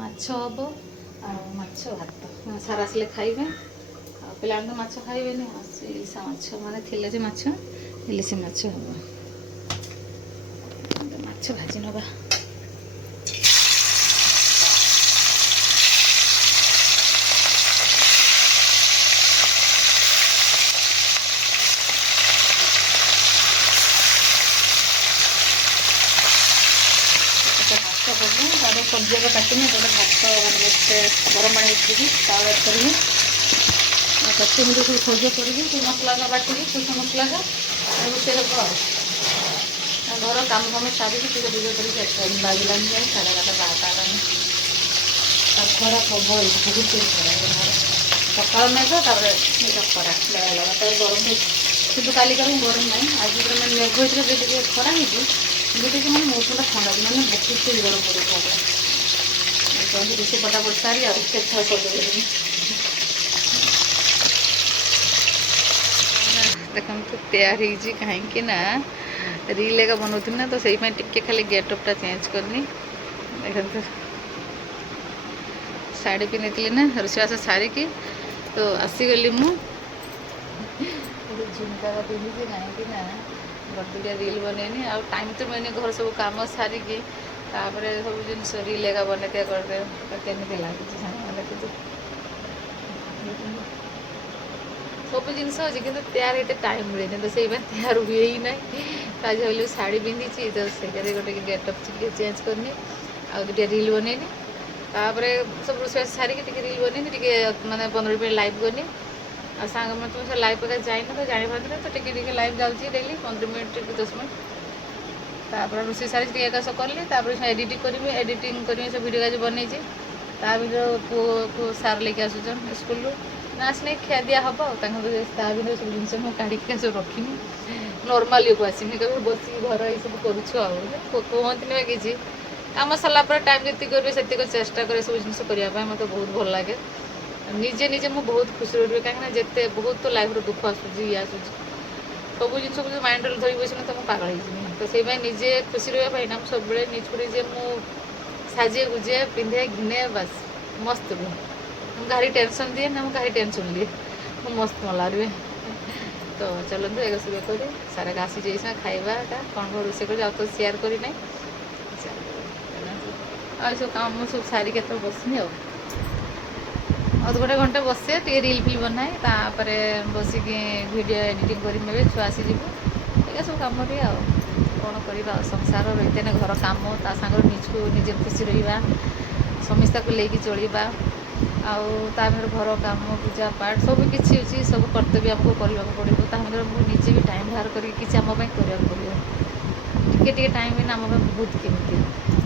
ମାଛ ହବ ଆଉ ମାଛ ଭାତ ସାରା ଆସିଲେ ଖାଇବେ। ଆଉ ପିଲାମାନେ ତ ମାଛ ଖାଇବେନି, ଆଉ ସେ ଇଲିଶା ମାଛ ମାନେ ଥିଲେ ଯେ ମାଛ ଇଲିଶି ମାଛ ହବ। ମାଛ ଭାଜି ନେବା। ମାଛ ହବ ତାପରେ ସବଜି ଆଗ କାଟିନି, ଗୋଟେ ଭାତ ମାନେ ଗରମ ପାଣି ଉଠିକି ଚାଉଳ କରିବି। ଆଉ କଚି ମିଠି ସବୁ ସଜ କରିକି ସବୁ ମସଲା ବାଟିକି ସୋରିଷ ମସଲା ରୋଷେଇ ହବ। ଆଉ ଘର କାମ ଫାମ ସାରିକି ଟିକେ ପୂଜା କରିକି ବାଜିଲାନି ଯାଇ 11:30 ହେଲାଣି। ଆଉ ଖରା ପ୍ରବଳ ହେଇଛି, ବହୁତ ଖରା ସକାଳ ମେଘ, ତାପରେ ଖରା ତାପରେ ଗରମ ହେଇଛି। କିନ୍ତୁ କାଲିଠାରୁ ଗରମ ନାହିଁ, ଆଜି ପୁରା ମାନେ ମେଘ ହେଇଥିଲା ଯେ ଟିକେ ଖରା ହେଇଛି, କିନ୍ତୁ ଟିକେ ମାନେ ମୌସମଟା ଥଣ୍ଡା ଅଛି, ମାନେ ବହୁତ ଗରମ ପଡ଼ୁଛି। କହିଲି ବେଶୀ ପଟାପଟ ସାରି ଆଉ କେତେଥର ସଜେଇଦେବି। ଦେଖନ୍ତୁ ତିଆରି ହେଇଛି, କାହିଁକି ନା ରିଲ୍ ଏକା ବନାଉଥିଲି ନା, ତ ସେଇପାଇଁ ଟିକେ ଖାଲି ଗେଟଅପ୍ଟା ଚେଞ୍ଜ କରିନି। ଦେଖନ୍ତୁ ଶାଢ଼ୀ ପିନ୍ଧିଥିଲି ନା ରୋଷେଇବାସ ସାରିକି, ତ ଆସିଗଲି ମୁଁ ଝୁମକା ପିନ୍ଧିଛି, କାହିଁକି ନା ଗୋଟେ ରିଲ୍ ବନେଇନି। ଆଉ ଟାଇମ୍ ତ ମିଳୁନି ଘର ସବୁ କାମ ସାରିକି, ତାପରେ ସବୁ ଜିନିଷ ରିଲ୍ ଏକା ବନେଇଦିଆ କରିଦିଅ। ତ କେମିତି ଲାଗୁଛି ସାଙ୍ଗମାନେ ଦେଖୁଛୁ, ସବୁ ଜିନିଷ ଅଛି କିନ୍ତୁ ତିଆରି ଏତେ ଟାଇମ୍ ମିଳେନି, ତ ସେଇପାଇଁ ତିଆରି ହୁଏ ହିଁ ନାହିଁ। ତ ଆଜି ଭାବିଲି ଶାଢ଼ୀ ପିନ୍ଧିଛି, ତ ସେଇଟାରେ ଗୋଟେ ଗେଟଅପ୍ ଟିକେ ଚେଞ୍ଜ କରିନି, ଆଉ ଟିକେ ରିଲ୍ ବନେଇନି। ତାପରେ ସବୁ ରୋଷେଇବାସ ସାରିକି ଟିକେ ରିଲ୍ ବନେଇନି, ଟିକେ ମାନେ 15 ମିନିଟ୍ ଲାଇଭ୍ କନି। ଆଉ ସାଙ୍ଗମାନେ ତ ଲାଇଭ୍ ପକା ଯାଇନି, ତ ଜାଣିପାରୁଥିଲେ, ତ ଟିକେ ଲାଇଭ୍ ଯାଉଛି ଡେଲି 15 ମିନିଟ୍ କି 10 ମିନିଟ୍। ତାପରେ ରୋଷେଇ ସାରି ଟିକେ ଏକାଶ କଲି, ତାପରେ ଏଡ଼ିଟିଂ କରିବି ସେ ଭିଡ଼ିଓ ଆଜି ବନେଇଛି। ତା ଭିତରେ ପୁଅକୁ ସାର୍ ନେଇକି ଆସୁଛନ୍ ସ୍କୁଲରୁ, ନା ଆସିନି ଖିଆ ଦିଆ ହେବ। ଆଉ ତାଙ୍କ ତା ଭିତରେ ସବୁ ଜିନିଷ ମୁଁ କାଢ଼ିକି ସବୁ ରଖିନି, ନର୍ମାଲିକୁ ଆସିନି, କେବେ ବସିକି ଘର ଏଇସବୁ କରୁଛୁ। ଆଉ କୁହନ୍ତିନି ବା କିଛି, କାମ ସରିଲା ପରେ ଟାଇମ୍ ଯେତିକି କରିବେ ସେତିକି ଚେଷ୍ଟା କରେ ସବୁ ଜିନିଷ କରିବା ପାଇଁ, ମୋତେ ବହୁତ ଭଲ ଲାଗେ। ନିଜେ ମୁଁ ବହୁତ ଖୁସି ରହିବି, କାହିଁକିନା ଯେତେ ବହୁତ ତ ଲାଇଫ୍ରେ ଦୁଃଖ ଆସୁଛି, ଇଏ ଆସୁଛି, ସବୁ ଜିନିଷକୁ ଯଦି ମାଇଣ୍ଡରେ ଧରି ବସିବି ତ ମୁଁ ପାଗଳ ହେଇଯିବି। ତ ସେଇପାଇଁ ନିଜେ ଖୁସି ରହିବା ପାଇଁ ନା ମୁଁ ସବୁବେଳେ ନିଜକୁ ନିଜେ ମୁଁ ସାଜିଏ ଗୁଜେ ପିନ୍ଧେ ଘିନେ, ବାସ୍ ମସ୍ତ ରୁହେ। ମୁଁ କାହାରି ଟେନସନ୍ ଦିଏ ନା, ମୁଁ କାହାରି ଟେନସନ୍ ଦିଏ, ମୁଁ ମସ୍ତ ମଲା ରୁହେ। ତ ଚାଲନ୍ତୁ ଏଗ ସବୁ କରି ସାରା ଆସିଯାଇସିନା ଖାଇବାଟା କ'ଣ ରୋଷେଇ କରି ଆଉ ତ ସେୟାର କରିନାହିଁ। ଆଉ ସବୁ କାମ ସବୁ ସାରି କେତେବେଳେ ବସିନି, ଆଉ ଅଧଘଣ୍ଟେ ଘଣ୍ଟେ ବସେ, ଟିକେ ରିଲ୍ ଫିଲ୍ ବନାଏ, ତାପରେ ବସିକି ଭିଡ଼ିଓ ଏଡ଼ିଟିଂ କରିବି। ନେବେ ଛୁଆ ଆସିଯିବୁ, ଏଇଆ ସବୁ କାମ ଟିକେ ଆଉ କ'ଣ କରିବା। ଆଉ ସଂସାର ରହିତେନେ ଘର କାମ, ତା ସାଙ୍ଗରେ ନିଜକୁ ନିଜେ ଖୁସି ରହିବା, ସମସ୍ତଙ୍କୁ ନେଇକି ଚଳିବା, ଆଉ ତା ଭିତରେ ଘର କାମ ପୂଜା ପାଠ ସବୁ କିଛି ଅଛି, ସବୁ କର୍ତ୍ତବ୍ୟ ଆମକୁ କରିବାକୁ ପଡ଼ିବ। ତା ଭିତରେ ମୁଁ ନିଜେ ବି ଟାଇମ୍ ବାହାର କରିକି କିଛି ଆମ ପାଇଁ କରିବାକୁ ପଡ଼ିବ। ଟିକେ ଟାଇମ୍ ବି ଆମ ପାଇଁ ବହୁତ କେମିତି,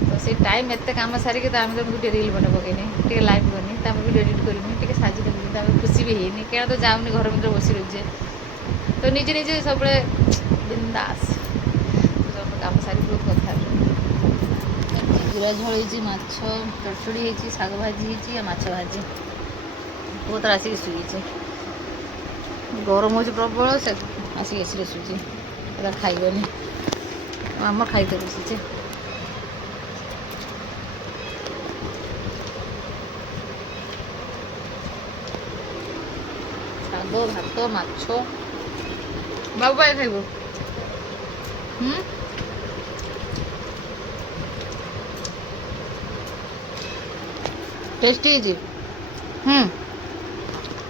ତ ସେଇ ଟାଇମ୍ ଏତେ କାମ ସାରିକି ତା ଭିତରେ ମୁଁ ଟିକେ ରିଲ୍ ବନେଇ ପକେଇନି, ଟିକେ ଲାଇଭ୍ କରିନି, ତାପରେ ଭିଡ଼ିଓ ଏଡ଼ିଟ୍ କରିନି, ଟିକେ ସାଜି ଦେଲି, ତାପରେ ଖୁସି ବି ହେଇନି, କେଣ ତ ଯାଉନି ଘର ଭିତରେ ବସି ରହୁଛେ। ତ ନିଜେ ସବୁବେଳେ ବିନ୍ଦାସ୍ କାମ ସାରି ବହୁତ କଥା। ଜିରା ଝୋଳ ହେଇଛି, ମାଛ ଚଡ଼ଚଡ଼ି ହେଇଛି, ଶାଗ ଭାଜି ହେଇଛି, ଆଉ ମାଛ ଭାଜି। ପୁଅ ତାର ଆସିକି ଶୋଇଛି, ଗରମ ହେଉଛି ପ୍ରବଳ, ସେ ଆସିକି ଏସିରେ ଶୋଇଛି, ଏଟା ଖାଇବନି। ଆମର ଖାଇତେ ବସିଛି। ଶାଗ, ଭାତ, ମାଛ, ବାବୁ ପାଇ ଖାଇବ। ଟେଷ୍ଟି ହେଇଛି,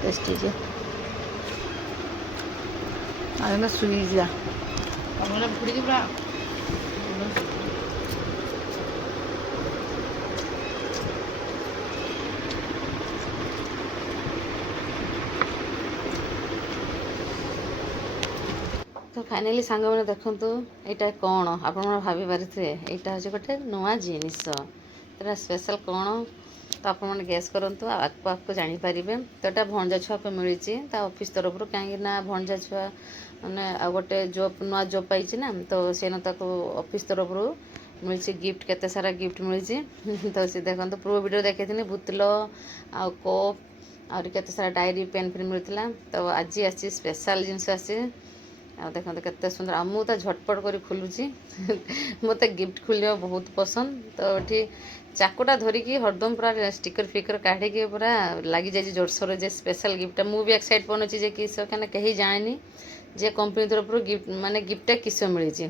ଟେଷ୍ଟି ହେଇଛି। ଆଉ ଶୋଇଯିବା ତମେ ଫୁଡ଼ିକି ପୁରା ତ ଫାଇନାଲି ସାଙ୍ଗମାନେ ଦେଖନ୍ତୁ, ଏଇଟା କ'ଣ ଆପଣମାନେ ଭାବିପାରିଥିବେ, ଏଇଟା ହେଉଛି ଗୋଟେ ନୂଆ ଜିନିଷ। ଏଇଟା ସ୍ପେଶାଲ୍ କ'ଣ ତ ଆପଣମାନେ ଗେସ୍ କରନ୍ତୁ, ଆଉ ଆଗକୁ ଜାଣିପାରିବେ। ତ ଏଇଟା ଭଣଜା ଛୁଆକୁ ମିଳିଛି ତା ଅଫିସ୍ ତରଫରୁ, କାହିଁକିନା ଭଣଜା ଛୁଆ ମାନେ ଆଉ ଗୋଟେ ଜବ୍ ନୂଆ ଜବ୍ ପାଇଛି ନା, ତ ସେନ ତାକୁ ଅଫିସ୍ ତରଫରୁ ମିଳିଛି ଗିଫ୍ଟ, କେତେ ସାରା ଗିଫ୍ଟ ମିଳିଛି। ତ ସେ ଦେଖନ୍ତୁ ପୂର୍ବ ଭିଡ଼ିଓ ଦେଖେଇଥିଲି, ବୋତଲ ଆଉ କପ୍ ଆହୁରି କେତେ ସାରା ଡାଏରୀ ପେନ୍ ଫେନ୍ ମିଳିଥିଲା। ତ ଆଜି ଆସିଛି ସ୍ପେଶାଲ୍ ଜିନିଷ ଆସିଛି, आ देखते केते सुंदर आ मु तो झटपट कर खोलुची मत गिफ्ट खोलिया बहुत पसंद तो ये चाकुटा धरिकी हरदम पूरा स्टिकर फिकर काढ़ी पूरा लगी जाए जोरसोर जे स्पेशल गिफ्ट मुझे एक्साइट बनूची जे किस कहीं जानी जे कंपनी तरफ गिफ्ट माने गिफ्टा किस मिली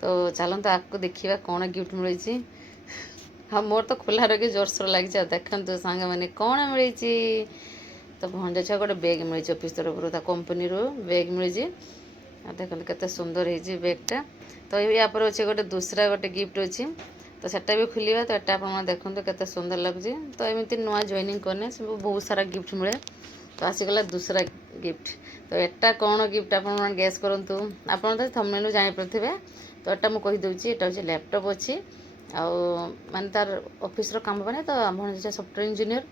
तो चलते आपको देखा कौन गिफ्ट मिली हाँ मोर तो खोला रखी जोरसोर लगी देखते सांग मैंने कौन मिली तो भंडा छुआ गोटे बैग मिली ऑफिस तरफ कंपनी बैग मिली देखते केते सुंदर है बैगटा तो या पर अच्छे गोटे दूसरा गोटे गिफ्ट अच्छी तो सेटा भी खोलिया तो एटा आप देखते केते सुंदर लगे तो एमती नुआ जॉइनिंग करने सब बहुत सारा गिफ्ट मिले तो आसीगला दूसरा गिफ्ट तो एटा कौन गिफ्ट आप गैस करूँ आप थंबनेल जापे तो एटा मुझे कहीदे यहाँ हूँ लैपटॉप अच्छी आने तार ऑफिस काम पे तो भणजा सॉफ्टवेयर इंजीनियर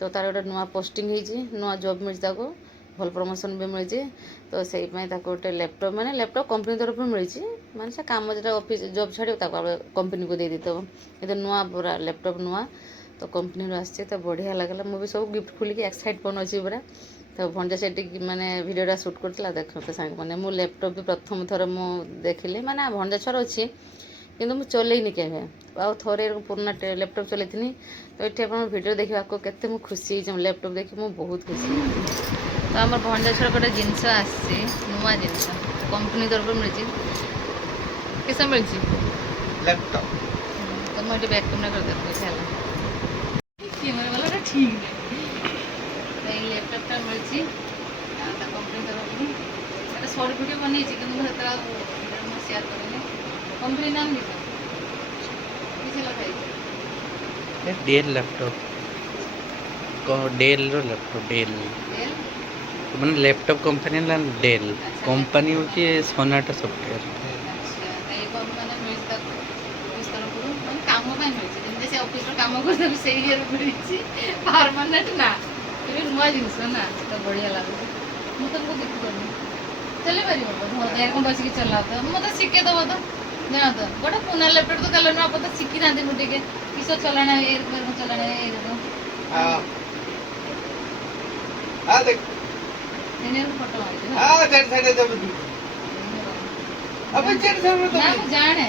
तो तार गोटे नुआ पोस्टिंग नुआ जॉब मिली भल प्रमोशन भी मिली तो से गोटे लैपटॉप माने लैपटॉप कंपनी तरफ मिली माने से काम जो ऑफिस जॉब छाड़ो कंपनी को दे दी तो ये नुआ पूरा लैपटॉप नुआ तो कंपनी आसी तो बढ़िया लगला मुझे सब गिफ्ट खोलिक एक्साइट बन अच्छी पूरा तो भंजा से माने वीडियोटा शूट करता देखते सांग मैंने मो लैपटॉप भी प्रथम थर मु देखिली माने भंजा छुआर अच्छी किंतु मुझे चलैनी के थे पुराना लैपटॉप चलती तो ये आप वीडियो देखा आपको केते मु खुशी लैपटॉप देखी मुझे बहुत खुशी तो आम भंडा छुआ गोटे जिनस आसी नुआ जिनस कंपनी तरफ मिली किस मिली लैपटॉप तो मुझे बैक कैमरा कर देखा कैमरा ठीक तो ये लैपटॉपटा मिली कंपनी तरफ सर्ट वीडियो बन सेयार करेंगे कंपनी नाम लिखा किसी लगा डेल लैपटॉप डेल रो लैपटॉप डेल मैंने लैपटॉप कंपनी ना डेल कंपनी होची सोनाटा सॉफ्टवेयर काम परमानेंट ना नुआ जिनस ना तो बढ़िया लगे मुझे तुमको देखी चल पार बस चला तो मत शिखेदब तो जाना तो गोटे पुना लैपटॉप तो कल आप तो शिखी था मुझे किस चलाना चलाना फोटो जाने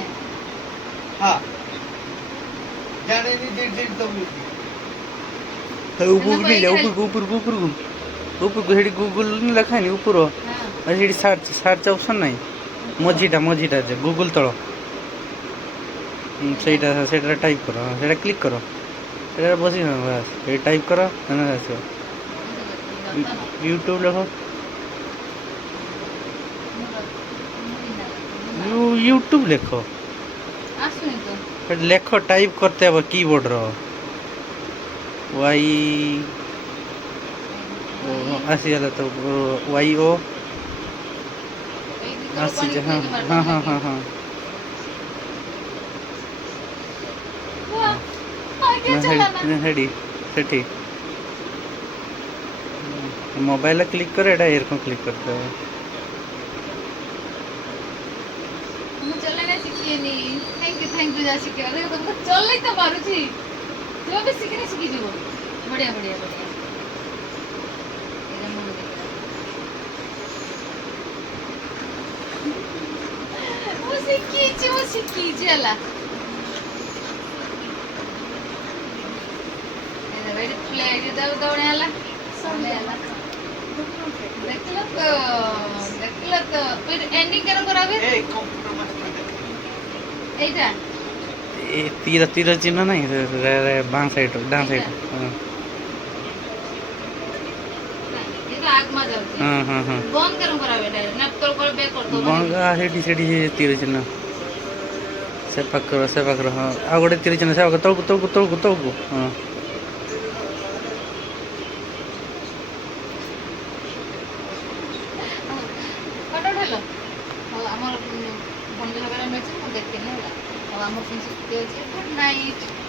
ऊपर गूगल लिखा नहीं ऊपर सर्च सर्च ऑप्शन नहीं मझीटा मझीटा गूगल तल से टाइप कर क्लिक कर बस ये टाइप कर यूट्यूब लिख यूट्यूब लिख लेख टाइप करते अब कीबोर्ड रो वाई आसीगला तो वाई ओ आसी हाँ हाँ हाँ हाँ हाँ हेडी सेठी मोबाइल क्लिक कर एटा एयरफोन क्लिक करते हो थैंक यू जा शिखे तुमको चल तो मारुची जो भी शिखी शिखी जीव बढ़िया बढ़िया बढ़िया शिखी है तीर तीर चिन्ह नहीं बां साइड डान साइड हाँ हाँ हाँ बंद से तीर चिन्ह से पाकर हाँ आ गोटे तीर चिन्ह से तौक तौक तौक तौक हाँ गुड नाइट।